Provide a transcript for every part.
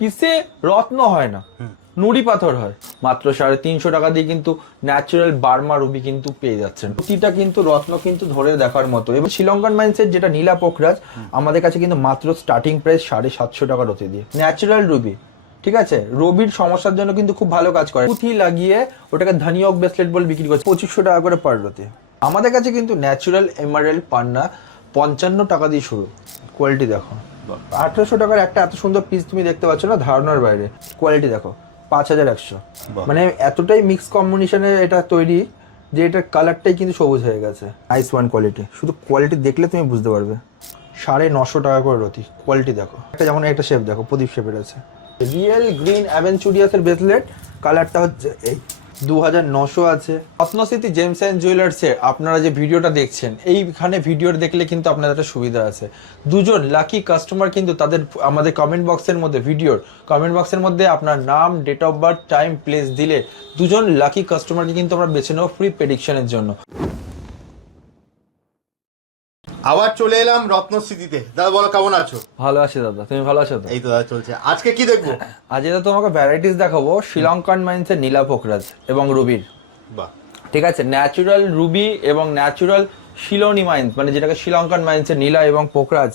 পিসে রত্ন হয় না। নুড়ি পাথর হয়। মাত্র সাড়ে তিনশো টাকা দিয়ে কিন্তু ন্যাচারাল বার্মা রুবি কিন্তু পেয়ে যাচ্ছেন। প্রতিটা কিন্তু রত্ন কিন্তু ধরে দেখার মতো। এবং শ্রীলঙ্কান মাইন্সের যেটা নীলা পোখরাজ আমাদের কাছে কিন্তু মাত্র স্টার্টিং প্রাইস সাড়ে সাতশো টাকা রতি দিয়ে। ন্যাচারাল রুবি ঠিক আছে? রবির সমস্যার জন্য কিন্তু খুব ভালো কাজ করে। পুঁথি লাগিয়ে ওটাকে ধানিয়ক ব্রেসলেট বলে বিক্রি করছে। পঁচিশশো টাকা করে পার রতি আমাদের কাছে কিন্তু ন্যাচারাল এমারেল পান্না পঞ্চান্ন টাকা দিয়ে শুরু। কোয়ালিটি দেখো। আঠারোশো টাকার একটা এত সুন্দর পিস তুমি দেখতে পাচ্ছ না ধারণার বাইরে। কোয়ালিটি দেখো পাঁচ হাজার একশো। মানে এতটাই মিক্স কম্বিনেশনে এটা তৈরি যে এটার কালারটাই কিন্তু সবুজ হয়ে গেছে। আইস ওয়ান কোয়ালিটি শুধু কোয়ালিটি দেখলে তুমি বুঝতে পারবে। সাড়ে নশো টাকা করে রতি কোয়ালিটি দেখো। একটা যেমন একটা শেপ দেখো প্রদীপ শেপের আছে। রিয়েল গ্রিন অ্যাভেঞ্চুরিয়াসের ব্রেসলেট কালারটা হচ্ছে এই। দু হাজার নশো আছে। রত্নস্মৃতি জেমস অ্যান্ড জুয়েলার্সে আপনারা যে ভিডিওটা দেখছেন, এইখানে ভিডিও দেখলে কিন্তু আপনাদের একটা সুবিধা আছে। দুজন লাকি কাস্টমার কিন্তু তাদের আমাদের কমেন্ট বক্সের মধ্যে, ভিডিওর কমেন্ট বক্সের মধ্যে আপনার নাম date of birth time place দিলে দুজন লাকি কাস্টমারকে কিন্তু আমরা বেছে নেব ফ্রি প্রেডিকশনের জন্য। আবার চলে এলাম রত্নস্মৃতিতে। দাদা বলো কেমন আছো? ভালো আছি দাদা তুমি ভালো আছো তো? এই তো দাদা চলছে। আজকে কি দেখব? আজ এটা তোমাকে ভ্যারাইটিস দেখাবো শ্রীলঙ্কান মাইন্সের নীলা পোখরাজ এবং রুবির। বাহ। ঠিক আছে ন্যাচুরাল রুবি এবং ন্যাচুরাল শিলনি মাইন্স মানে যেটাকে শ্রীলঙ্কান মাইন্সের নীলা এবং পোখরাজ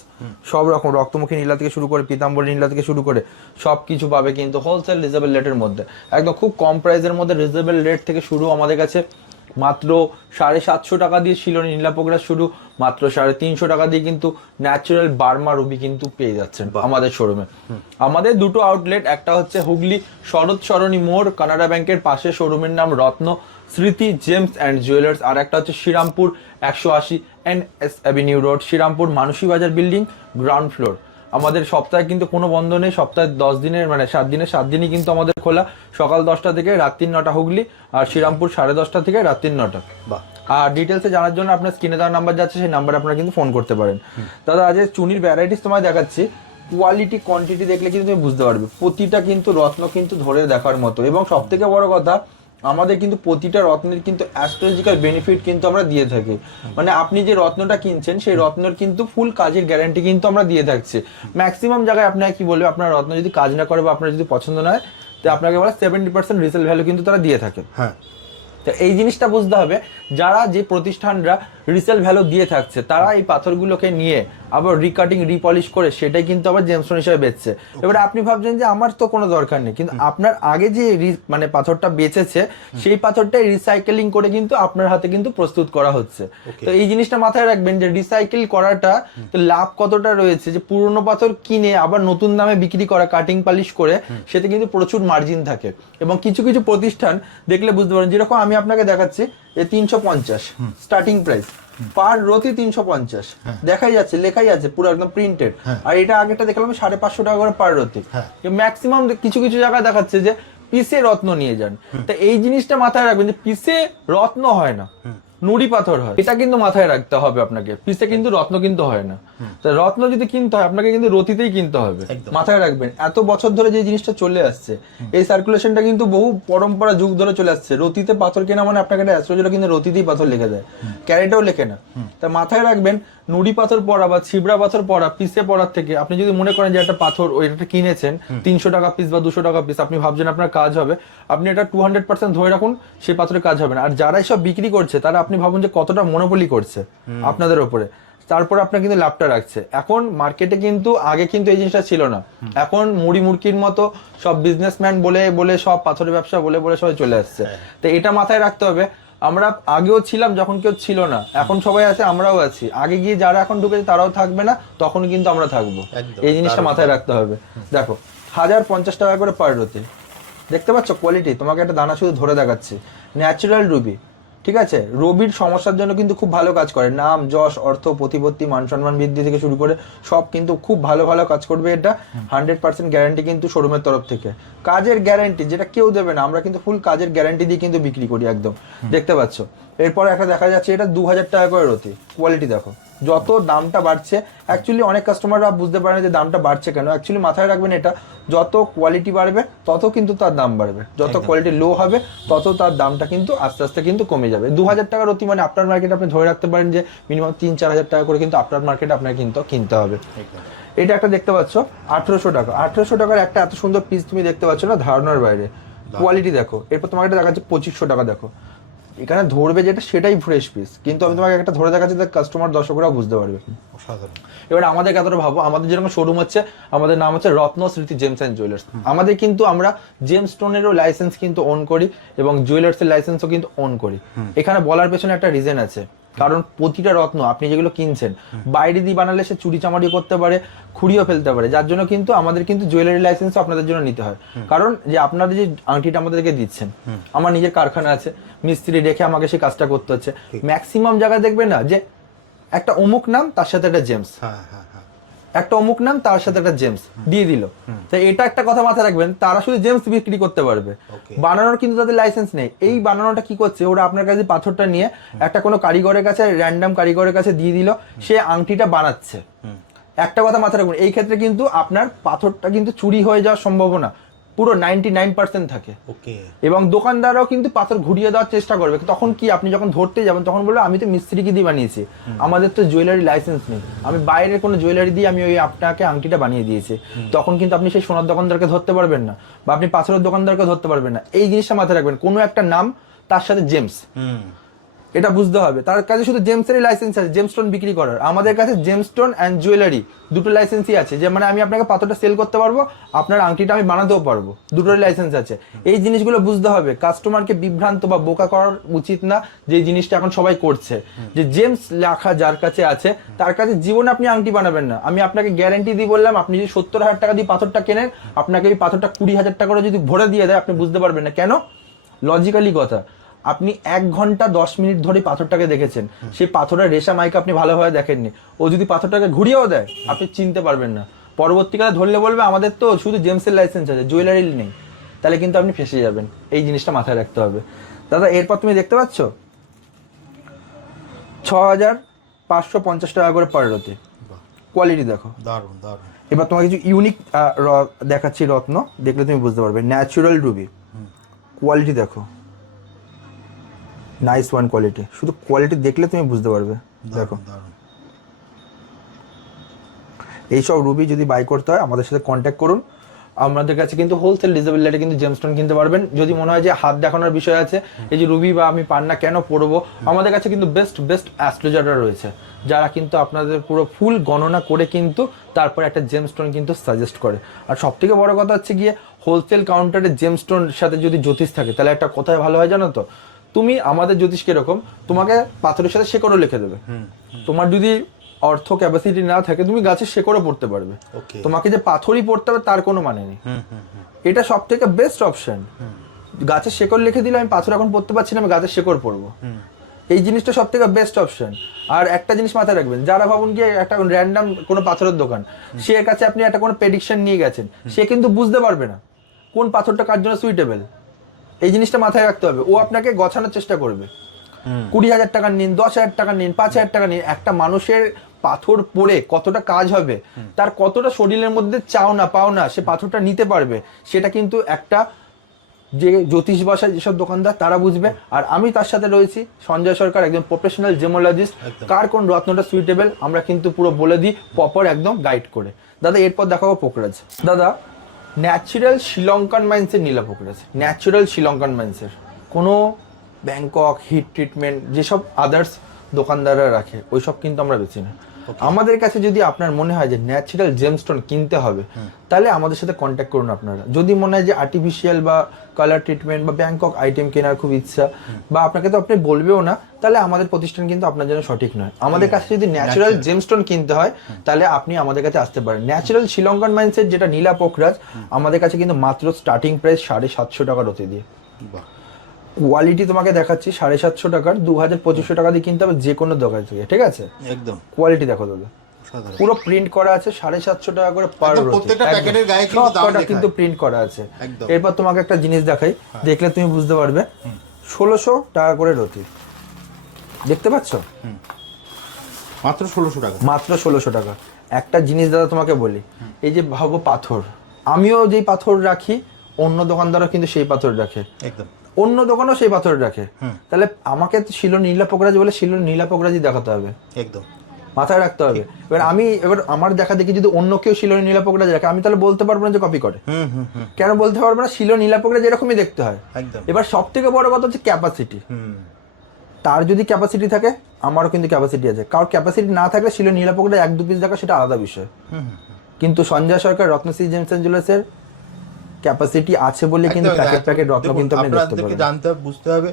সব রকম রক্তমুখী নীলা থেকে শুরু করে পিতাম্বরী নীলা থেকে শুরু করে সব কিছু পাবে কিন্তু হোলসেল রিজনেবল রেটের মধ্যে। একদম খুব কম প্রাইসের মধ্যে রিজনেবল রেট থেকে শুরু আমাদের কাছে। মাত্র সাড়ে সাতশো টাকা দিয়ে ছিল নীলা শুরু মাত্র সাড়ে তিনশো টাকা দিয়ে কিন্তু ন্যাচারাল বার্মা রুবি কিন্তু পেয়ে যাচ্ছেন আমাদের শোরুমে আমাদের দুটো আউটলেট একটা হচ্ছে হুগলি শরৎ সরণী মোড় কানাডা ব্যাংকের পাশে শোরুমের নাম রত্ন স্মৃতি জেমস অ্যান্ড জুয়েলার্স আর একটা হচ্ছে শ্রীরামপুর একশো আশি N S avenue road Serampore Mansi Bazar building ground floor আমাদের সপ্তাহে কিন্তু কোনো বন্ধ নেই সপ্তাহে দশ দিনের মানে সাত দিনের সাত দিনই কিন্তু আমাদের খোলা। সকাল দশটা থেকে রাত্রির নটা হুগলি আর শ্রীরামপুর সাড়ে দশটা থেকে রাত্রির নটা। বা আর ডিটেলসে জানার জন্য আপনার স্ক্রিনে দেওয়ার নাম্বার যাচ্ছে সেই নাম্বারে আপনারা কিন্তু ফোন করতে পারেন। দাদা আজ চুনির ভ্যারাইটিস তোমায় দেখাচ্ছি। কোয়ালিটি কোয়ান্টিটি দেখলে কিন্তু তুমি বুঝতে পারবে। প্রতিটা কিন্তু রত্ন কিন্তু ধরে দেখার মতো। এবং সব থেকে বড় কথা আমাদের কিন্তু প্রতিটা রত্নের কিন্তু অ্যাস্ট্রোলজিক্যাল বেনিফিট কিন্তু আমরা দিয়ে থাকি। মানে আপনি যে রত্নটা কিনছেন, সেই রত্নের কিন্তু ফুল কাজের গ্যারান্টি কিন্তু আমরা দিয়ে থাকছি। ম্যাক্সিমাম জায়গায় আপনাকে কি বলবে? আপনার রত্ন যদি কাজ না করে বা আপনার যদি পছন্দ না হয়, তো আপনাকে বলা সেভেন্টি পার্সেন্ট রিসেল ভ্যালু কিন্তু তারা দিয়ে থাকে। হ্যাঁ। তো এই জিনিসটা বুঝতে হবে যারা যে প্রতিষ্ঠানরা রিসেল ভ্যালু দিয়ে থাকছে তারা এই পাথরগুলোকে নিয়ে আবার রিকাটিং রিপলিশ করে সেটাই কিন্তু আবার জেমস্টোন হিসেবে বেচছে। এবারে আপনি ভাবছেন যে আমার তো কোনো দরকার নেই কিন্তু আপনার আগে যে মানে পাথরটা বেচেছে সেই পাথরটাই রিসাইকেলিং করে কিন্তু আপনার হাতে কিন্তু প্রস্তুত করা হচ্ছে। তো এই জিনিসটা মাথায় রাখবেন যে রিসাইকেল করাটা তো লাভ কতটা রয়েছে? যে পুরনো পাথর কিনে আবার নতুন দামে বিক্রি করা কাটিং পালিশ করে সেতে কিন্তু প্রচুর মার্জিন থাকে। এবং কিছু কিছু প্রতিষ্ঠান দেখলে বুঝতে পারেন যেরকম আমি আপনাকে দেখাচ্ছি যে তিনশো পঞ্চাশ স্টার্টিং প্রাইস পার রতি তিনশো পঞ্চাশ। দেখাই যাচ্ছে লেখাই আছে পুরো একদম প্রিন্টেড আর এটা আগেটা দেখলাম সাড়ে পাঁচশো টাকা করে পার রতি। হ্যাঁ। ম্যাক্সিমাম কিছু কিছু জায়গায় দেখাচ্ছে যে পিসে রত্ন নিয়ে যান। তা এই জিনিসটা মাথায় রাখবেন যে পিসে রত্ন হয় না নুড়ি পাথর হয়। এটা কিন্তু মাথায় রাখতে হবে আপনাকে। পিসে কিন্তু রত্ন কিন্তু হয় না। রত্ন যদি কিনতে হয় আপনাকে কিন্তু রতিতেই কিনতে হবে। মাথায় রাখবেন এত বছর ধরে যে জিনিসটা চলে আসছে এই সার্কুলেশনটা কিন্তু বহু পরম্পরা যুগ ধরে চলে আসছে। রতিতে পাথর কেনা মানে আপনাকে একটা অ্যাস্ট্রোলজার কিন্তু রতিতেই পাথর লিখে দেয় ক্যারেটেও লেখে না। তা মাথায় রাখবেন নুড়ি পাথর পড়া বা ছিবড়া পাথর পড়া পিসে পড়ার থেকে আপনি যদি মনে করেন যে একটা পাথর ওইটা কিনেছেন তিনশো টাকা পিস বা দুশো টাকা পিস আপনি ভাবছেন আপনার কাজ হবে আপনি এটা টু হান্ড্রেড পার্সেন্ট ধরে রাখুন সেই পাথরের কাজ হবে না। আর যারা এসব বিক্রি করছে তারা আপনি ভাবুন যে কতটা মনোপলি করছে আপনাদের ওপরে। তারপর আপনার কিন্তু লাভটা রাখছে। এখন মার্কেটে কিন্তু আগে কিন্তু এই জিনিসটা ছিল না। এখন মুড়ি মুরকির মতো সব বিজনেসম্যান বলে বলে সব পাথরের ব্যবসা বলে বলে সবাই চলে আসছে। তো এটা মাথায় রাখতে হবে। আমরা আগেও ছিলাম যখন কেউ ছিল না। এখন সবাই আছে আমরাও আছি। আগে গিয়ে যারা এখন ঢুকেছে তারাও থাকবে না তখন কিন্তু আমরা থাকব। এই জিনিসটা মাথায় রাখতে হবে। দেখো হাজার পঞ্চাশ টাকা করে পার রোতে দেখতে পাচ্ছ কোয়ালিটি তোমাকে একটা দানা শুধু ধরে দেখাচ্ছে। ন্যাচারাল রুবি ঠিক আছে? রবির সমস্যার জন্য কিন্তু খুব ভালো কাজ করে। নাম যশ অর্থ প্রতিপত্তি মান সম্মান বৃদ্ধি থেকে শুরু করে সব কিন্তু খুব ভালো ভালো কাজ করবে এটা হান্ড্রেড পার্সেন্ট গ্যারান্টি কিন্তু শোরুমের তরফ থেকে। কাজের গ্যারান্টি যেটা কেউ দেবে না আমরা কিন্তু ফুল কাজের গ্যারান্টি দিয়ে কিন্তু বিক্রি করি একদম। দেখতে পাচ্ছ? এরপরে একটা দেখা যাচ্ছে এটা দু হাজার টাকা করে রতি। কোয়ালিটি দেখো। যত দামটা বাড়ছে অ্যাকচুয়ালি অনেক কাস্টমাররা বুঝতে পারে না যে দামটা বাড়ছে কেন। অ্যাকচুয়ালি মাথায় রাখবেন এটা যত কোয়ালিটি বাড়বে তত কিন্তু তার দাম বাড়বে। যত কোয়ালিটি লো হবে তত তার দামটা কিন্তু আস্তে আস্তে কিন্তু কমে যাবে। দু হাজার টাকার অতি মানে আপনার মার্কেটে আপনি ধরে রাখতে পারেন যে মিনিমাম তিন চার হাজার টাকা করে কিন্তু আপনার মার্কেটে আপনাকে কিন্তু কিনতে হবে। এটা একটা দেখতে পাচ্ছ আঠেরোশো টাকা। আঠেরোশো টাকার একটা এত সুন্দর পিস তুমি দেখতে পাচ্ছ না ধারণার বাইরে। কোয়ালিটি দেখো। এরপর তোমাকে একটা দেখাচ্ছে পঁচিশশো টাকা দেখো। এখানে ধরবে যেটা সেটাই ফ্রেশ পিস কিন্তু আমি তোমাকে একটা ধরে দেখাচ্ছি কাস্টমার দর্শকরাও বুঝতে পারবে। এবার আমাদের কতটা ভাবো আমাদের যেরকম শোরুম হচ্ছে আমাদের নাম হচ্ছে রত্ন স্মৃতি জেমস অ্যান্ড জুয়েলার্স আমাদের কিন্তু আমরা জেমস স্টোনেরও লাইসেন্স কিন্তু অন করি এবং জুয়েলার্সের লাইসেন্সও কিন্তু অন করি। এখানে বলার পেছনে একটা রিজন আছে। কারণ প্রতিটা রত্ন আপনি যেগুলো কিনছেন বাইরে দিয়ে বানালে সে চুরি চামারি করতে পারে খুঁড়িও ফেলতে পারে। যার জন্য কিন্তু আমাদের কিন্তু জুয়েলারি লাইসেন্স আপনাদের জন্য নিতে হয়। কারণ যে আপনারা যে আংটিটা আমাদেরকে দিচ্ছেন আমার নিজের কারখানা আছে মিস্ত্রি রেখে আমাকে সে কাজটা করতে হচ্ছে। ম্যাক্সিমাম জায়গায় দেখবে না যে একটা অমুক নাম তার সাথে একটা জেমস হ্যাঁ হ্যাঁ হ্যাঁ। একটা অমুক নাম তার সাথে একটা জেমস দিয়ে দিল। তো এটা একটা কথা মাথায় রাখবেন তারা শুধু জেমস বিক্রি করতে পারবে। বানানোর কিন্তু তাদের লাইসেন্স নেই। এই বানানোটা কি করছে ওরা আপনার কাছে পাথরটা নিয়ে একটা কোনো কারিগরের কাছে র্যান্ডাম কারিগরের কাছে দিয়ে দিল সে আংটিটা বানাচ্ছে। একটা কথা মাথায় রাখবেন এই ক্ষেত্রে কিন্তু আপনার পাথরটা কিন্তু চুরি হয়ে যাওয়ার সম্ভাবনা। পুরো নাইনটি নাইন পার্সেন্ট থাকে। ওকে এবং দোকানদাররাও কিন্তু পাথর ঘুরিয়ে দেওয়ার চেষ্টা করবে। তখন কি আপনি যখন ধরতে যাবেন তখন বলবে আমি তো মিস্ত্রিকে দিয়ে বানিয়েছি। আমাদের তো জুয়েলারি লাইসেন্স নেই। আমি বাইরের কোনো জুয়েলারি দিয়ে আমি ওই আপনাকে আংটিটা বানিয়ে দিয়েছি। তখন কিন্তু আপনি সেই সোনার দোকানদারকে ধরতে পারবেন না বা আপনি পাথরের দোকানদারকে ধরতে পারবেন না। এই জিনিসটা মাথায় রাখবেন। কোনো একটা নাম তার সাথে জেমস। এটা বুঝতে হবে। তার কাছে শুধু জেমসেরই লাইসেন্স আছে জেমস্টোন বিক্রি করার। আমাদের কাছে জেমস্টোন অ্যান্ড জুয়েলারি দুটো লাইসেন্সই আছে। যে মানে আমি আপনাকে পাথরটা সেল করতে পারব, আপনার আংটিটা আমি বানাতেও পারব। দুটোরই লাইসেন্স আছে। এই জিনিসগুলো বুঝতে হবে। কাস্টমারকে বিভ্রান্ত বা বোকা করার উচিত না যে জিনিসটা এখন সবাই করছে। যে জেমস লেখা যার কাছে আছে, তার কাছে জীবনে আপনি আংটি বানাবেন না। আমি আপনাকে গ্যারেন্টি দিয়ে বললাম, আপনি যদি সত্তর হাজার টাকা দিয়ে পাথরটা কেনেন, আপনাকে এই পাথরটা কুড়ি হাজার টাকা যদি ভরে দিয়ে দেয়, আপনি বুঝতে পারবেন না। কেন? লজিক্যালি কথা। আপনি এক ঘণ্টা দশ মিনিট ধরে পাথরটাকে দেখেছেন। সেই পাথরের রেশা মাইক আপনি ভালোভাবে দেখেননি। ও যদি পাথরটাকে ঘুরিয়েও দেয় আপনি চিনতে পারবেন না। পরবর্তীকালে ধরলে বলবে আমাদের তো শুধু জেমসের লাইসেন্স আছে জুয়েলারি নেই। তাহলে কিন্তু আপনি ফেসে যাবেন। এই জিনিসটা মাথায় রাখতে হবে। দাদা এরপর তুমি দেখতে পাচ্ছ? ছ হাজার পাঁচশো পঞ্চাশ টাকা করে পার রতি কোয়ালিটি দেখো। দারুণ দারুণ। এবার তোমাকে কিছু ইউনিক দেখাচ্ছি রত্ন। দেখলে তুমি বুঝতে পারবে। ন্যাচুরাল রুবি কোয়ালিটি দেখো। নাইস ওয়ান কোয়ালিটি শুধু কোয়ালিটি দেখলে তুমি বুঝতে পারবে। দেখো। এইসব রুবি যদি বাই করতে হয় আমাদের সাথে কন্ট্যাক্ট করুন। আমাদের কাছে কিন্তু হোলসেল ডিজেবল রেটে কিন্তু জেমস্টোন কিনতে পারবেন। যদি মনে হয় যে হাত দেখানোর বিষয় আছে এই যে রুবি বা আমি পান্না কেন পরবো আমাদের কাছে কিন্তু বেস্ট বেস্ট অ্যাস্ট্রোলজাররা রয়েছে। যারা কিন্তু আপনাদের পুরো ফুল গণনা করে কিন্তু তারপরে একটা জেমস্টোন কিন্তু সাজেস্ট করে। আর সব থেকে বড় কথা হচ্ছে গিয়ে হোলসেল কাউন্টারে জেমস্টোন সাথে যদি জ্যোতিষ থাকে তাহলে একটা কোথায় ভালো হয় জানো তো? তুমি আমাদের জ্যোতিষ কীরকম? তোমাকে পাথরের সাথে শেকড়ও লিখে দেবে। তোমার যদি অর্থ ক্যাপাসিটি না থাকে তুমি গাছের শেকড়ও পড়তে পারবে। তোমাকে যে পাথরই পড়তে হবে তার কোনো মানে নেই। এটা সব থেকে বেস্ট অপশন গাছের শেকড় লিখে দিলে আমি পাথর এখন পড়তে পারছি না আমি গাছের শেকড় পড়ব। এই জিনিসটা সব থেকে বেস্ট অপশন আর একটা জিনিস মাথায় রাখবেন যারা ভাবুন গিয়ে একটা র্যান্ডাম কোনো পাথরের দোকান সে কাছে আপনি একটা কোনো প্রেডিকশন নিয়ে গেছেন সে কিন্তু বুঝতে পারবে না কোন পাথরটা কার জন্য সুইটেবল এই জিনিসটা মাথায় রাখতে হবে। ও আপনাকে গছানোর চেষ্টা করবে। কুড়ি হাজার টাকা নিন দশ হাজার টাকা নিন পাঁচ হাজার টাকা নিন একটা মানুষের পাথর পড়ে কতটা কাজ হবে তার কতটা শরীরের মধ্যে চাও না পাও না সে পাথরটা নিতে পারবে সেটা কিন্তু একটা যে জ্যোতিষ ভাষায় যেসব দোকানদার তারা বুঝবে। আর আমি তার সাথে রয়েছি সঞ্জয় সরকার একজন প্রফেশনাল জেমোলজিস্ট কার কোন রত্নটা সুইটেবল আমরা কিন্তু পুরো বলে দিই প্রপার একদম গাইড করে। দাদা এরপর দেখাবো পোকরাজ দাদা ন্যাচারাল শ্রীলঙ্কান মাইন্সের নীলা আছে। ন্যাচুরাল শ্রীলঙ্কান মাইন্সের কোনো ব্যাংকক হিট ট্রিটমেন্ট যেসব আদার্স দোকানদাররা রাখে, ওইসব কিন্তু আমরা বেছি না আমাদের কাছে যদি আপনার মনে হয় যে ন্যাচারাল জেমস্টোন কিনতে হবে তাহলে আমাদের সাথে কন্ট্যাক্ট করুন আপনারা। যদি মনে হয় যে আর্টিফিশিয়াল বা কালার ট্রিটমেন্ট বা ব্যাংকক আইটেম কেনার খুব ইচ্ছা বা আপনাকে তো আপনি বলবেও না তাহলে আমাদের প্রতিষ্ঠান কিন্তু আপনার জন্য সঠিক নয়। আমাদের কাছে যদি ন্যাচারাল জেমস্টোন কিনতে হয় তাহলে আপনি আমাদের কাছে আসতে পারেন। ন্যাচারাল শ্রীলঙ্কান মাইন্সের যেটা নীলা পোখরাজ আমাদের কাছে কিন্তু মাত্র স্টার্টিং প্রাইস সাড়ে সাতশো টাকা রতে দিয়ে। বাহ। কোয়ালিটি তোমাকে দেখাচ্ছি সাড়ে সাতশো টাকার দু হাজার পঁচিশশো টাকা দিয়ে কিনতে হবে যে কোনো দোকান থেকে ঠিক আছে? একদম। কোয়ালিটি দেখো দাদা। পুরো প্রিন্ট করা আছে সাড়ে সাতশো টাকা করে পার প্রত্যেকটা প্যাকেটের গায়ে কিন্তু। প্রিন্ট করা আছে। এরপর তোমাকে একটা জিনিস দেখাই দেখলে তুমি বুঝতে পারবে। ষোলোশো টাকা করে রতি দেখতে পাচ্ছ? মাত্র ষোলোশো টাকা। মাত্র ষোলোশো টাকা। একটা জিনিস দাদা তোমাকে বলি এই যে ভাবো পাথর। আমিও যেই পাথর রাখি অন্য দোকানদারও কিন্তু সেই পাথর রাখে। একদম। অন্য দোকানও সেই পাথর রাখে। তাহলে আমাকে শিল নীলা পোকরাজ বলে শিল নীলা পোকরাজি দেখাতে হবে। একদম। মাথায় রাখতে হবে। এবার আমি এবার আমার দেখা দেখি যদি অন্য কেউ শিল নীলা পোকরা রাখে আমি তাহলে বলতে পারব না যে কপি করে। হুম হুম হুম। কেন বলতে পারব না? শিল নীলা পোকরা যেরকমই দেখতে হয়। একদম। এবার সব থেকে বড় কথা হচ্ছে ক্যাপাসিটি হুম। তার যদি ক্যাপাসিটি থাকে আমারও কিন্তু ক্যাপাসিটি আছে। কারোর ক্যাপাসিটি না থাকলে শিল নীলা পোকরা এক দু পিস দেখা সেটা আলাদা বিষয়। কিন্তু সঞ্জয় সরকার রত্নশ্রী জেমস জুয়েলার্সের ক্যাপাসিটি আছে বলে কিন্তু প্যাকেট প্যাকেট রত্ন কিন্তু আপনি দেখতে পাবেন জানতে বুঝতে হবে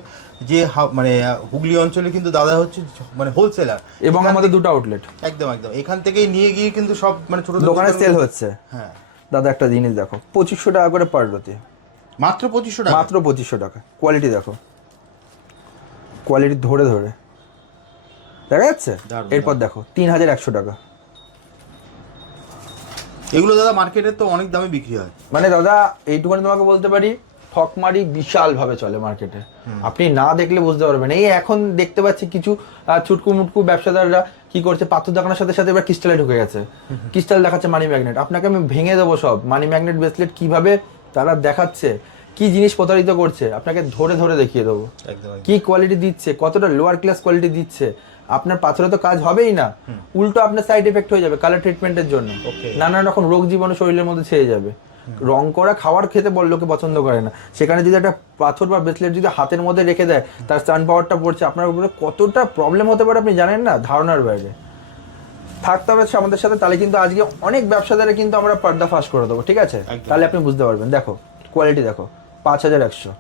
যে মানে হুগলি অঞ্চলে কিন্তু দাদা হচ্ছে মানে হোলসেলার এবং আমাদের দুটো আউটলেট একদম একদম। এখান থেকেই নিয়ে গিয়ে কিন্তু সব মানে ছোট ছোট দোকানে সেল হচ্ছে। হ্যাঁ। দাদা একটা জিনিস দেখো পঁচিশশো টাকা করে পার রতি মাত্র পঁচিশশো টাকা? মাত্র পঁচিশশো টাকা। কোয়ালিটি দেখো। কোয়ালিটি ধরে ধরে। দেখা যাচ্ছে? এরপর দেখো তিন হাজার একশো টাকা। এগুলো দাদা মার্কেটে তো অনেক দামে বিক্রি হয়। মানে দাদা এইটুখানি তোমাকে বলতে পারি ঠকমারি বিশাল ভাবে চলে মার্কেটে। আপনি না দেখলে বুঝতে পারবেন। এই এখন দেখতে পাচ্ছি কিছু ছুটকু মুটকু ব্যবসাদাররা কি করছে পাথর দেখানোর সাথে সাথে এবার ক্রিস্টালে ঢুকে গেছে। ক্রিস্টাল দেখাচ্ছে মানি ম্যাগনেট। আপনাকে আমি ভেঙে দেবো সব। মানি ম্যাগনেট ব্রেসলেট কীভাবে তারা দেখাচ্ছে কি জিনিস প্রতারিত করছে আপনাকে ধরে ধরে দেখিয়ে দেবো। কি কোয়ালিটি দিচ্ছে কতটা লোয়ার ক্লাস কোয়ালিটি দিচ্ছে আপনার পাথরে তো কাজ হবেই না। উল্টো আপনার সাইড এফেক্ট হয়ে যাবে কালার ট্রিটমেন্টের জন্য. নানান রকম রোগ জীবাণু শরীরের মধ্যে ছেয়ে যাবে। রং করা খাওয়ার খেতে বল লোকে পছন্দ করে না। সেখানে যদি একটা পাথর বা ব্রেসলেট যদি হাতের মধ্যে রেখে দেয় তার স্টান পাওয়ারটা পড়ছে আপনার উপরে কতটা প্রবলেম হতে পারে আপনি জানেন না? ধারণার বাইরে। থাকতে হবে আমাদের সাথে তাহলে কিন্তু আজকে অনেক ব্যবসাদারে কিন্তু আমরা পর্দা ফাঁস করে দেবো ঠিক আছে? তাহলে আপনি বুঝতে পারবেন। দেখো কোয়ালিটি দেখো পাঁচ হাজার একশো।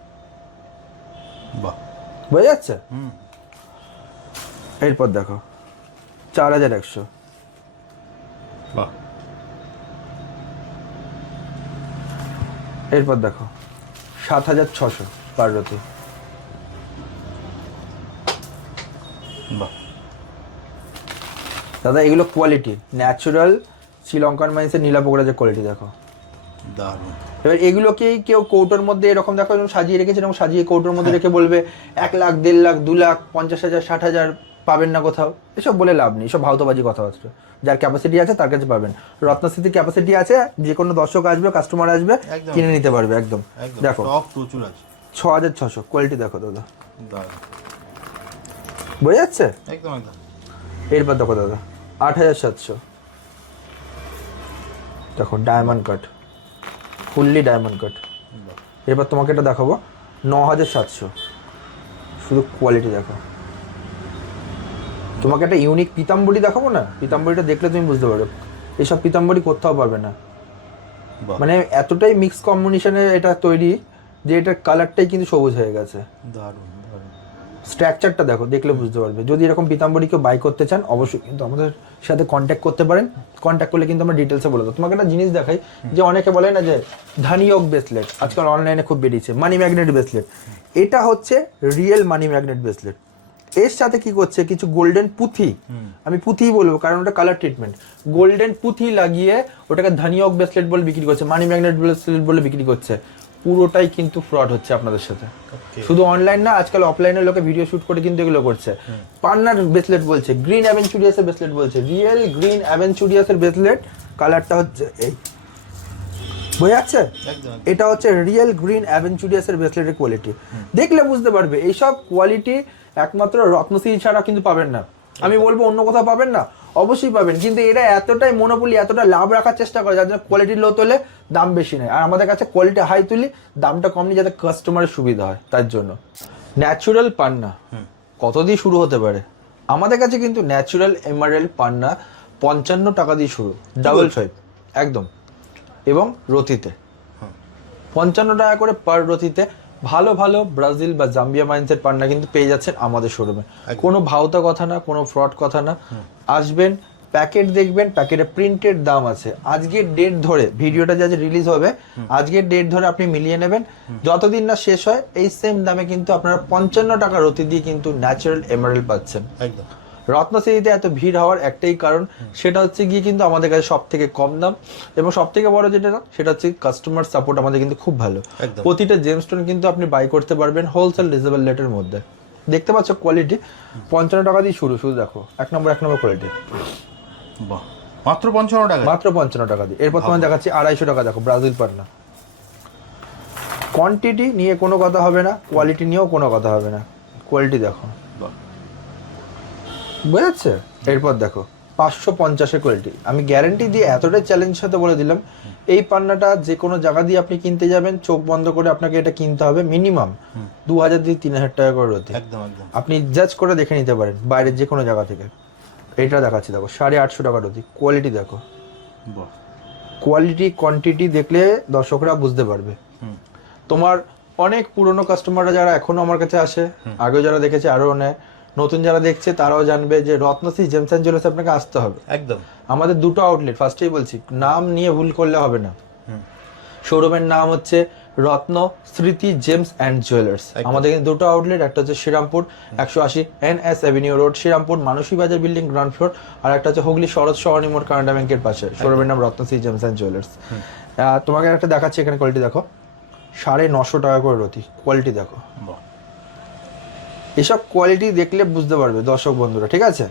বাহ। বোঝা যাচ্ছে? এরপর দেখো চার হাজার একশো। বাহ। এরপর দেখো সাত হাজার ছশো পার রতি। বাহ। দাদা এগুলো কোয়ালিটি ন্যাচারাল শ্রীলঙ্কান মাইন্সের নীলা পোকরা যে কোয়ালিটি দেখো। দারুণ। এবার এগুলোকেই কেউ কৌটোর মধ্যে এরকম দেখো সাজিয়ে রেখেছে এরকম সাজিয়ে কৌটোর মধ্যে রেখে বলবে এক লাখ দেড় লাখ দু লাখ পঞ্চাশ হাজার ষাট হাজার পাবেন না কোথাও। এসব বলে লাভ নেই এসব ভাউতাবাজি কথাবার্তা। যার ক্যাপাসিটি আছে তার কাছে পাবেন। রত্নস্থিতির ক্যাপাসিটি আছে যে কোনো দর্শক আসবে কাস্টমার আসবে কিনে নিতে পারবে একদম। দেখো। প্রচুর আছে। ছ হাজার ছশো কোয়ালিটি দেখো দাদা। বোঝা যাচ্ছে? একদম একদম। এরপর দেখো দাদা আট হাজার সাতশো। দেখো diamond cut fully diamond cut এরপর তোমাকে এটা দেখাবো ন হাজার সাতশো। শুধু কোয়ালিটি দেখো। তোমাকে একটা ইউনিক পিতাম্বরী দেখাবো না? পিতাম্বরীটা দেখলে তুমি বুঝতে পারবে। এইসব পিতাম্বরী কোথাও পাবে না। মানে এতটাই মিক্স কম্বিনেশনে এটা তৈরি যে এটার কালারটাই কিন্তু সবুজ হয়ে গেছে। দারুণ দারুণ। স্ট্রাকচারটা দেখো দেখলে বুঝতে পারবে। যদি এরকম পিতাম্বরী কেউ বাই করতে চান অবশ্যই কিন্তু আমাদের সাথে কন্ট্যাক্ট করতে পারেন। কন্ট্যাক্ট করলে কিন্তু আমরা ডিটেলসে বলে দেবো। তোমাকে একটা জিনিস দেখাই যে অনেকে বলে না যে ধানিয়ক ব্রেসলেট আজকাল অনলাইনে খুব বেরিয়েছে মানি ম্যাগনেট ব্রেসলেট এটা হচ্ছে রিয়েল মানি ম্যাগনেট ব্রেসলেট এর সাথে কি করছে কিছু গোল্ডেন পুঁথি আমি পুঁথি বলব কারণ ওটা কালার ট্রিটমেন্ট গোল্ডেন পুঁথি লাগিয়ে ওটাকে ধানিয়ক ব্রেসলেট বলে বিক্রি করছে মানি ম্যাগনেট ব্রেসলেট বলে বিক্রি করছে। পুরোটাই কিন্তু ফ্রড হচ্ছে আপনাদের সাথে। শুধু অনলাইন না আজকাল অফলাইনে লোকে ভিডিও শুট করে কিন্তু এগুলো করছে। পান্নার ব্রেসলেট বলছে গ্রিন অ্যাভেঞ্চুরিয়াসের ব্রেসলেট বলছে রিয়েল গ্রিন অ্যাভেঞ্চুরিয়াসের ব্রেসলেট কালারটা হচ্ছে এই। বোঝা যাচ্ছে এটা হচ্ছে রিয়েল গ্রিন অ্যাভেঞ্চুরিয়াসের ব্রেসলেটের কোয়ালিটি দেখলে বুঝতে পারবে এইসব কোয়ালিটি একমাত্র রত্নশ্রী ছাড়া কিন্তু পাবেন না। আমি বলব অন্য কোথাও পাবেন না অবশ্যই পাবেন। কিন্তু এরা এতটাই মনোপলি এতটা লাভ রাখার চেষ্টা করে যার জন্য কোয়ালিটি লো তোলে দাম বেশি নেয়। আর আমাদের কাছে কোয়ালিটি হাই তুলি দামটা কম নিয়ে যাতে কাস্টমারের সুবিধা হয় তার জন্য। ন্যাচুরাল পান্না কত দিয়ে শুরু হতে পারে? আমাদের কাছে কিন্তু ন্যাচুরাল এমারেল পান্না পঞ্চান্ন টাকা দিয়ে শুরু ডাবল ফাইভ একদম। এবং রতিতে। পঞ্চান্ন টাকা করে পার রতিতে ভালো ভালো ব্রাজিল বা জাম্বিয়া মাইন্সের পান্না কিন্তু পেয়ে যাচ্ছেন আমাদের শোরুমে কোনো ভাওতা কথা না কোনো ফ্রড কথা না। আসবেন প্যাকেট দেখবেন প্যাকেটে প্রিন্টেড দাম আছে। আজকের ডেট ধরে ভিডিওটা যা রিলিজ হবে আজকের ডেট ধরে আপনি মিলিয়ে নেবেন। যতদিন না শেষ হয় এই সেম দামে কিন্তু আপনারা পঞ্চান্ন টাকা রতি দিয়ে কিন্তু ন্যাচারাল এমারেল পাচ্ছেন। একদম। রত্নশ্রীতে এত ভিড় হওয়ার একটাই কারণ সেটা হচ্ছে গিয়ে কিন্তু আমাদের কাছে সব থেকে কম দাম এবং সব থেকে বড় যেটা সেটা হচ্ছে কাস্টমার সাপোর্ট আমাদের কিন্তু খুব ভালো। প্রতিটা জেমস্টোন কিন্তু আপনি বাই করতে পারবেন হোলসেল রিজনেবল রেটের মধ্যে। দেখতে পাচ্ছ কোয়ালিটি পঞ্চান্ন টাকা দিয়ে শুরু শুধু দেখো এক নম্বর এক নম্বর কোয়ালিটি বাহ মাত্র পঞ্চান্ন টাকা? মাত্র পঞ্চান্ন টাকা দিয়ে। এরপর তোমার দেখাচ্ছি আড়াইশো টাকা দেখো ব্রাজিল পান্না কোয়ান্টিটি নিয়ে কোনো কথা হবে না কোয়ালিটি নিয়েও কোনো কথা হবে না। কোয়ালিটি দেখো। বোঝাচ্ছে এরপর দেখো পাঁচশো পঞ্চাশের কোয়ালিটি আমি গ্যারেন্টি দিয়ে এতটাই চ্যালেঞ্জ সাথে বলে দিলাম এই পান্নাটা যে কোনো জায়গা দিয়ে আপনি কিনতে যাবেন চোখ বন্ধ করে আপনাকে এটা কিনতে হবে মিনিমাম দু হাজার দিয়ে তিন হাজার টাকা করে রতি। একদম একদম। আপনি জাজ করে দেখে নিতে পারেন বাইরের যে কোনো জায়গা থেকে। এটা দেখাচ্ছি দেখো সাড়ে আটশো টাকা রতি। কোয়ালিটি দেখো। কোয়ালিটি কোয়ান্টিটি দেখলে দর্শকরা বুঝতে পারবে। তোমার অনেক পুরনো কাস্টমাররা যারা এখনও আমার কাছে আসে আগেও যারা দেখেছে আরও নেয় নতুন যারা দেখছে তারাও জানবে যে রত্নশ্রী জেমস অ্যান্ড জুয়েলার্স আপনাকে আসতে হবে। একদম। আমাদের দুটো আউটলেট ফার্স্টেই বলছি নাম নিয়ে ভুল করলে হবে না। শোরুমের নাম হচ্ছে রত্ন স্মৃতি জেমস অ্যান্ড জুয়েলার্স আমাদের কিন্তু দুটো আউটলেট একটা হচ্ছে শ্রীরামপুর একশো আশি N S avenue road Serampore Mansi Bazar building ground floor আর একটা হচ্ছে হুগলি শরৎ সরণি মোড় কানাডা ব্যাংকের পাশে। শোরুমের নাম রত্নশ্রী জেমস অ্যান্ড জুয়েলার্স তোমাকে একটা দেখাচ্ছি এখানে কোয়ালিটি দেখো। সাড়ে নশো টাকা করে রতি কোয়ালিটি দেখো। এসব কোয়ালিটি দেখলে বুঝতে পারবে দর্শক বন্ধুরা ঠিক আছে?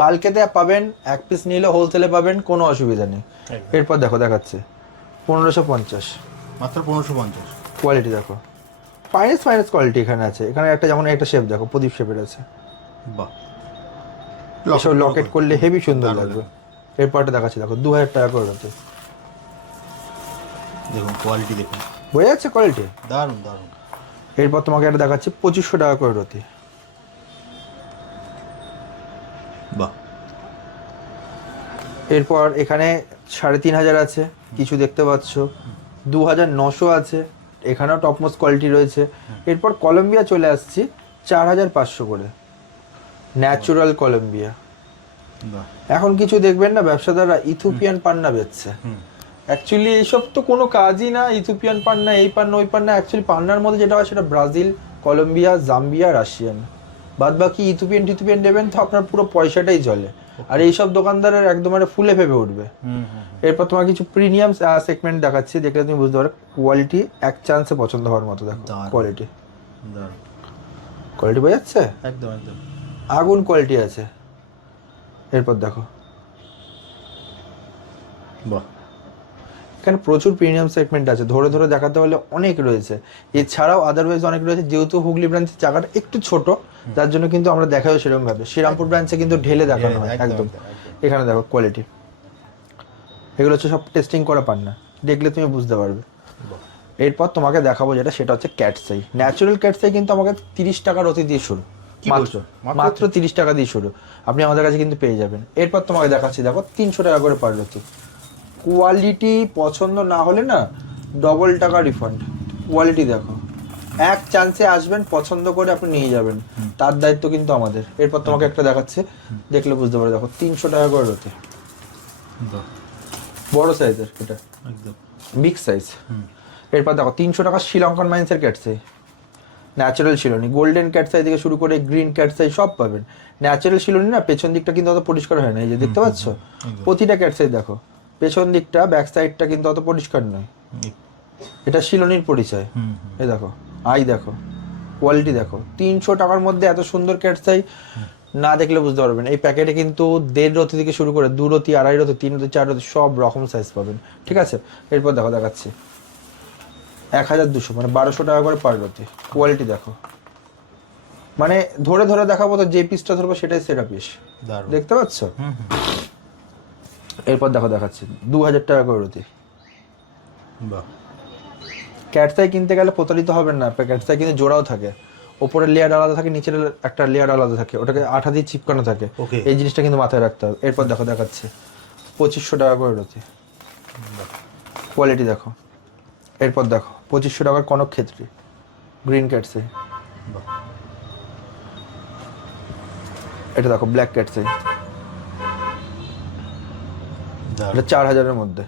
বালকেতে পাবেন এক পিস নিলে হোলসেলে পাবেন কোনো অসুবিধা নেই। এরপর দেখো দেখাচ্ছে। পনেরোশো পঞ্চাশ। মাত্র পনেরোশো পঞ্চাশ। কোয়ালিটি দেখো। ফাইনেস্ট ফাইনেস্ট কোয়ালিটি এখানে আছে। এখানে একটা যেমন একটা শেপ দেখো প্রদীপ শেপের আছে। বাহ। এসব লকেট করলে হেভি সুন্দর লাগবে। এরপরটা দেখাচ্ছে দেখো দু হাজার টাকা করে দেখুন কোয়ালিটি দেখুন। বোঝা যাচ্ছে কোয়ালিটি দারুণ দারুণ। এরপর তোমাকে একটা দেখাচ্ছি পঁচিশশো টাকা করে রতি। বাহ। এরপর এখানে সাড়ে তিন হাজার আছে কিছু দেখতে পাচ্ছ। দু হাজার নশো আছে এখানেও টপমোস্ট কোয়ালিটি রয়েছে। এরপর কলম্বিয়া চলে আসছি চার হাজার পাঁচশো করে। ন্যাচুরাল কলম্বিয়া এখন কিছু দেখবেন না ব্যবসাদাররা ইথোপিয়ান পান্না বেচছে। হুম। অ্যাকচুয়ালি এইসব তো কোনো কাজই না ইথিওপিয়ান পান্না এই পান্না ওই পান্না অ্যাকচুয়ালি পান্নার মধ্যে যেটা হয় সেটা ব্রাজিল কলম্বিয়া জাম্বিয়া রাশিয়ান। বাদ বাকি ইথিওপিয়ান টিথিওপিয়ান নেবেন তো আপনার পুরো পয়সাটাই চলে আর এইসব দোকানদারের একদম মানে ফুলে ফেপে উঠবে। এরপর তোমার কিছু প্রিমিয়াম সেগমেন্ট দেখাচ্ছি দেখলে তুমি বুঝতে পারো কোয়ালিটি এক চান্সে পছন্দ হওয়ার মতো দেখো। কোয়ালিটি কোয়ালিটি বোঝা যাচ্ছে একদম একদম। আগুন কোয়ালিটি আছে। এরপর দেখো। বাহ। এখানে প্রচুর প্রিমিয়াম সেগমেন্ট আছে। ধরে ধরে দেখাতে হলে অনেক রয়েছে। এছাড়াও আদারওয়াইজ অনেক রয়েছে যেহেতু হুগলি ব্রাঞ্চের জায়গাটা একটু ছোট তার জন্য কিন্তু আমরা দেখাও সেরকম ভাবে শ্রীরামপুর ব্রাঞ্চে কিন্তু ঢেলে দেখানো হয় একদম। এখানে দেখো কোয়ালিটি এগুলো হচ্ছে সব টেস্টিং করা পান না। দেখলে তুমি বুঝতে পারবে। এরপর তোমাকে দেখাবো যেটা সেটা হচ্ছে ক্যাটসাই ন্যাচারাল ক্যাটসাই কিন্তু আমাকে তিরিশ টাকার অতি দিয়ে শুরু। মাত্র মাত্র তিরিশ? টাকা দিয়ে শুরু। আপনি আমাদের কাছে কিন্তু পেয়ে যাবেন। এরপর তোমাকে দেখাচ্ছি দেখো তিনশো টাকা করে পার রতি কোয়ালিটি পছন্দ না হলে না ডবল টাকা রিফান্ড কোয়ালিটি দেখো। এক চান্সে আসবেন পছন্দ করে আপনি নিয়ে যাবেন। তার দায়িত্ব কিন্তু আমাদের। এরপর তোমাকে একটা দেখাচ্ছে। দেখলে বুঝতে পারো দেখো তিনশো টাকা করে রতি বড় সাইজের এটা। একদম। বিগ সাইজ এরপর দেখো তিনশো টাকা Sri Lankan মাইন্সের cat's eye natural শিলনি। Golden cat's eye থেকে শুরু করে গ্রিন ক্যাটসাই সব পাবেন। ন্যাচারাল শিলনি না পেছন দিকটা কিন্তু অত পরিষ্কার হয় না। এই যে দেখতে পাচ্ছ। প্রতিটা ক্যাটসাই দেখো। পেছন দিকটা ব্যাক সাইডটা কিন্তু অত পরিষ্কার নয়। এটা শিলনির পরিচয়। হুম এই দেখো আই দেখো কোয়ালিটি দেখো। তিনশো টাকার মধ্যে এত সুন্দর ক্যাটসাই না দেখলে বুঝতে পারবেন। এই প্যাকেটে কিন্তু দেড় রতি থেকে শুরু করে দু রতি আড়াই রতি তিন রতি চার রতি সব রকম সাইজ পাবেন। ঠিক আছে? এরপর দেখো দেখাচ্ছি। এক হাজার দুশো মানে বারোশো টাকা করে পার রতি কোয়ালিটি দেখো। মানে ধরে ধরে দেখাবো তো যে পিসটা ধরবো সেটাই সেরা পিস দেখতে পাচ্ছ? হুম হুম। এরপর দেখো দেখাচ্ছি। দু হাজার টাকা করে রতি বাহ। ক্যাটসাই কিনতে গেলে প্রতারিত হবেন না ক্যাটসাই কিন্তু জোড়াও থাকে। ওপরের লেয়ার আলাদা থাকে নিচের একটা লেয়ার আলাদা থাকে। ওটাকে আঠা দিয়ে চিপকানো থাকে. এই জিনিসটা কিন্তু মাথায় রাখতে হবে। এরপর দেখো দেখাচ্ছে। পঁচিশশো টাকা করে রয়েছে কোয়ালিটি দেখো। এরপর দেখো পঁচিশশো টাকার কনক ক্ষেত্রে। গ্রিন ক্যাটসাই এটা দেখো ব্ল্যাক ক্যাটসাই এটা চার হাজারের মধ্যে।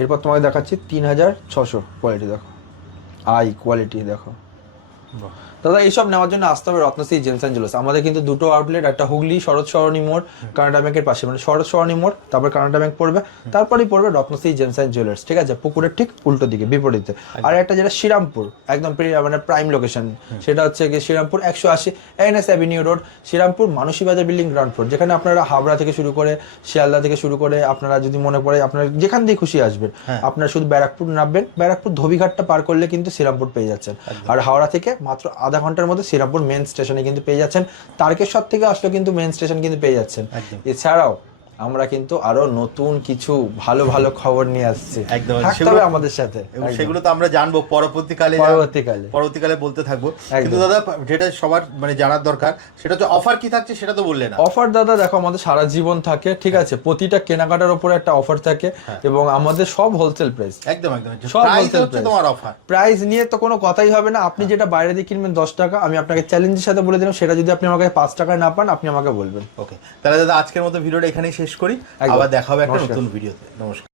এরপর তোমাকে দেখাচ্ছি তিন হাজার ছশো কোয়ালিটি দেখো। আই কোয়ালিটি দেখো। দাদা এইসব নেওয়ার জন্য আসতে হবে রত্নশ্রী জেমস অ্যান্ড জুয়েলার্স আমাদের কিন্তু দুটো আউটলেট একটা হুগলি শরৎ সরণী মোড় কানাডা ব্যাংকের পাশে। মানে শরৎ সরণী মোড় তারপর কানাডা ব্যাংক পড়বে। তারপরেই পড়বে রত্নশ্রী জেমস অ্যান্ড জুয়েলার্স ঠিক আছে? পুকুরের ঠিক উল্টো দিকে বিপরীতে। আর একটা যেটা শ্রীরামপুর একদম মানে প্রাইম লোকেশন সেটা হচ্ছে কি শ্রীরামপুর একশো আশি N S avenue road Serampore Mansi Bazar building ground floor যেখানে আপনারা হাবড়া থেকে শুরু করে শিয়ালদা থেকে শুরু করে আপনারা যদি মনে পড়ে আপনারা যেখান দিয়ে খুশি আসবেন। হ্যাঁ। আপনারা শুধু ব্যারাকপুর নামবেন। ব্যারাকপুর ধোবিঘাটটা পার করলে কিন্তু শ্রীরামপুর পেয়ে যাচ্ছেন। আর হাওড়া থেকে মাত্র আধা ঘণ্টার মধ্যে শ্রীরামপুর মেন স্টেশনে কিন্তু পেয়ে যাচ্ছেন। তারকেশ্বর থেকে আসলে কিন্তু মেন স্টেশন কিন্তু পেয়ে যাচ্ছেন। এছাড়াও আমরা কিন্তু আরও নতুন কিছু ভালো ভালো খবর নিয়ে আসছি। একদম। সেগুলো- আমাদের সাথে। এবং সেগুলো তো আমরা জানব পরবর্তীকালে পরবর্তীকালে। পরবর্তীকালে বলতে থাকব। কিন্তু দাদা যেটা সবার মানে জানার দরকার সেটা হচ্ছে অফার কি থাকছে সেটা তো বললে না। অফার দাদা দেখো আমাদের সারা জীবন থাকে ঠিক আছে? প্রতিটা কেনাকাটার উপরে একটা অফার থাকে এবং আমাদের সব হোলসেল প্রাইস একদম একদম। সব প্রাইস হচ্ছে price। তোমার অফার প্রাইস নিয়ে তো কোনো কথাই হবে না। আপনি যেটা বাইরে দিয়ে কিনবেন দশ টাকা আমি আপনাকে চ্যালেঞ্জের সাথে বলে দিলাম সেটা যদি আপনি আমাকে পাঁচ টাকায় না পান আপনি আমাকে বলবেন। ওকে তাহলে দাদা আজকের মতো ভিডিওটা এখানেই শেষ করি। আবার দেখা হবে একটা নতুন ভিডিওতে। নমস্কার।